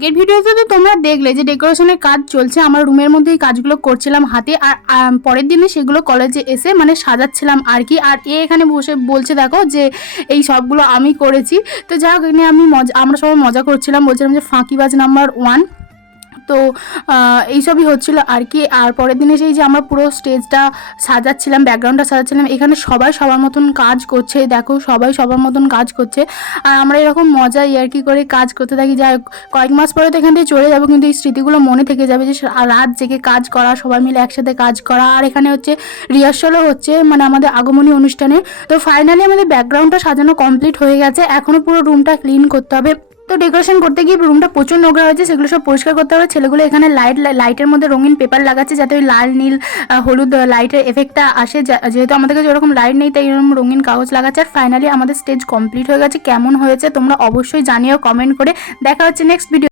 আগের ভিডিওতে তো তোমরা দেখলে যে ডেকোরেশনের কাজ চলছে, আমরা রুমের মধ্যে এই কাজগুলো করছিলাম হাতে, আর পরের দিনে সেগুলো কলেজে এসে মানে সাজাচ্ছিলাম আর কি। আর এখানে বসে বলছে দেখো যে এই সবগুলো আমি করেছি। তো যাই হোক, এখানে আমরা সবাই মজা করছিলাম, বলছিলাম যে ফাঁকিবাজ নাম্বার 1। তো এইসবই হচ্ছিল আর কি। আর পরের দিনে সেই যে আমরা পুরো স্টেজটা সাজাচ্ছিলাম, ব্যাকগ্রাউন্ডটা সাজাচ্ছিলাম, এখানে সবাই সবার মতন কাজ করছে, দেখো সবাই সবার মতন কাজ করছে। আর আমরা এরকম মজা ইয়ার্কি করে কাজ করতে থাকি। যাই হোক, কয়েক মাস পরে তো এখান থেকে চলে যাবো, কিন্তু এই স্মৃতিগুলো মনে থেকে যাবে যে রাত জেগে কাজ করা, সবাই মিলে একসাথে কাজ করা। আর এখানে হচ্ছে রিহার্সালও হচ্ছে, মানে আমাদের আগমনী অনুষ্ঠানে। তো ফাইনালি আমাদের ব্যাকগ্রাউন্ডটা সাজানো কমপ্লিট হয়ে গেছে, এখনও পুরো রুমটা ক্লিন করতে হবে। তো ডেকোরেশন করতে গিয়ে রুমটা প্রচুর নোংরা হয়েছে, সেগুলো সব পরিষ্কার করতে হবে। ছেলেগুলো এখানে লাইটের মধ্যে রঙিন পেপার লাগাচ্ছে, যাতে ওই লাল নীল হলুদ লাইটের এফেক্টটা আসে। যেহেতু আমাদের কাছে ওরকম লাইট নেই, তাই এরকম রঙিন কাগজ লাগাচ্ছে। আর ফাইনালি আমাদের স্টেজ কমপ্লিট হয়ে গেছে। কেমন হয়েছে তোমরা অবশ্যই জানিও কমেন্ট করে। দেখা হচ্ছে নেক্সট ভিডিও।